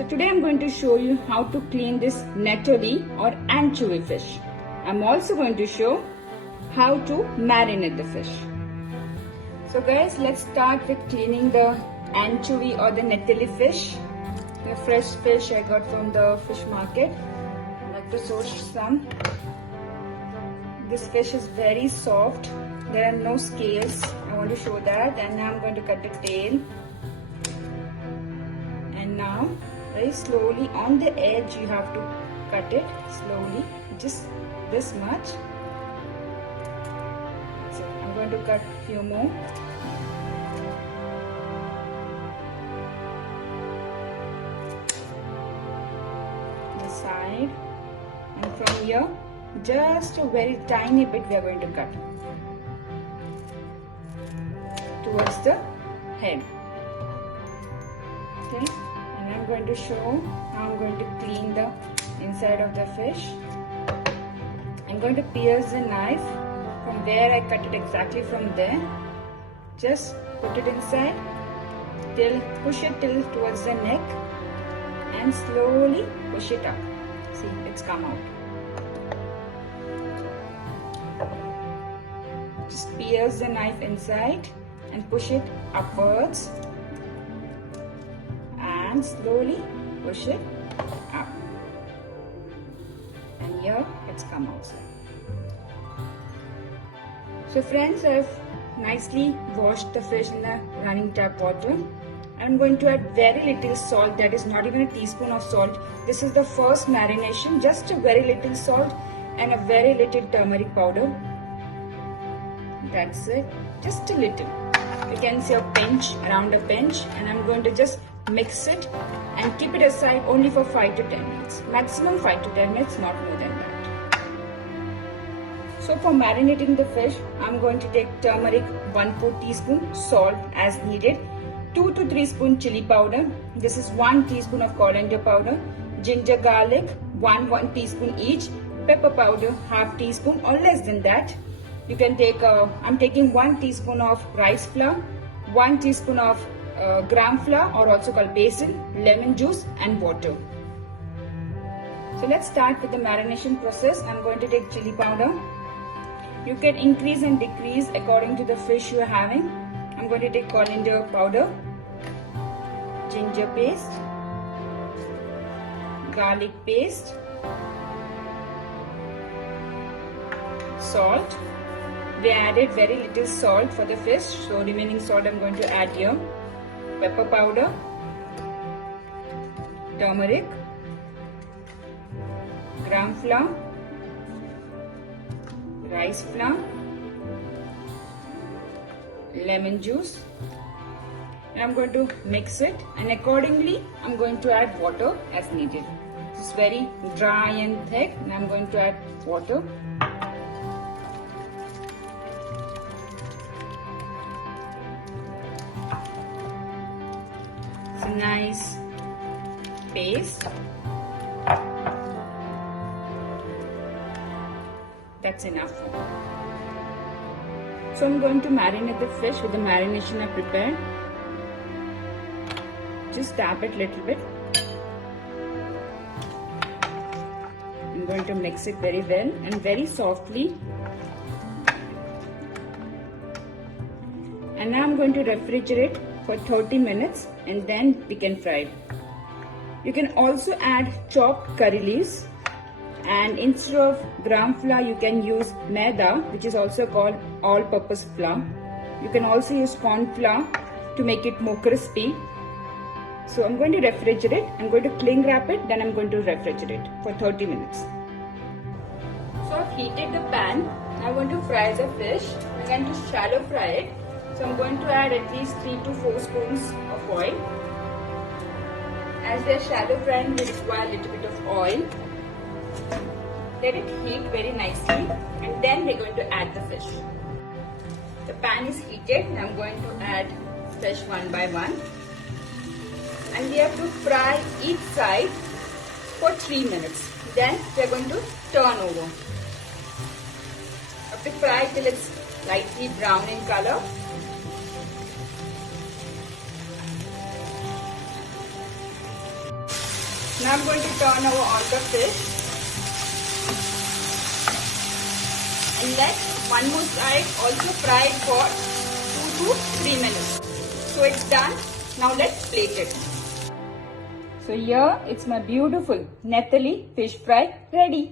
So today I'm going to show you how to clean this Nethili or anchovy fish. I'm also going to show how to marinate the fish. So guys, let's start with cleaning the anchovy or the Nethili fish. The fresh fish I got from the fish market. I like to source some. This fish is very soft. There are no scales. I want to show that. And now I'm going to cut the tail. And now very slowly on the edge you have to cut it slowly, just this much. So I'm going to cut a few more. The side, and from here just a very tiny bit we are going to cut towards the head. Okay, and I'm going to show how I'm going to clean the inside of the fish. I'm going to pierce the knife from where I cut it, exactly from there. Just put it inside till, push it till towards the neck and slowly push it up. See, it's come out. Just pierce the knife inside and push it upwards and slowly push it up. And here it's come outside. So friends, I've nicely washed the fish in the running tap water. I'm going to add very little salt, that is not even a teaspoon of salt. This is the first marination, just a very little salt and a very little turmeric powder. That's it, just a little. You can see a pinch, around a pinch, and I'm going to just mix it and keep it aside only for 5 to 10 minutes. Maximum 5 to 10 minutes, not more than that. So for marinating the fish, I'm going to take turmeric 1/4 teaspoon, salt as needed, 2 to 3 spoon chili powder. This is 1 teaspoon of coriander powder, ginger garlic 1 teaspoon each, pepper powder half teaspoon or less than that. You can take, I'm taking 1 teaspoon of rice flour, 1 teaspoon of gram flour or also called basil, lemon juice and water. So let's start with the marination process. I'm going to take chili powder. You can increase and decrease according to the fish you are having. I'm going to take coriander powder, ginger paste, garlic paste, salt. We added very little salt for the fish, so remaining salt I'm going to add here. Pepper powder, turmeric, gram flour, rice flour, lemon juice, and I'm going to mix it, and accordingly I'm going to add water as needed. It's very dry and thick, and I'm going to add water. It's a nice paste. That's enough. So I'm going to marinate the fish with the marination I prepared. Just tap it a little bit. I'm going to mix it very well and very softly. And now I'm going to refrigerate for 30 minutes and then we can fry it. You can also add chopped curry leaves, and instead of gram flour you can use maida, which is also called all-purpose flour. You can also use corn flour to make it more crispy. So I'm going to refrigerate. I'm going to cling wrap it, then I'm going to refrigerate for 30 minutes. So I've heated the pan. I want to fry the fish. I'm going to shallow fry it. So I'm going to add at least 3 to 4 spoons of oil. As they're shallow frying, we require a little bit of oil. Let it heat very nicely, and then we're going to add the fish. The pan is heated, and I'm going to add fish one by one. And we have to fry each side for 3 minutes. Then we are going to turn over. Have to fry till it's lightly brown in color. Now I'm going to turn over all the fish and let one more side also fry it for 2 to 3 minutes. So it's done. Now let's plate it. So here it's my beautiful Nethili fish fry ready.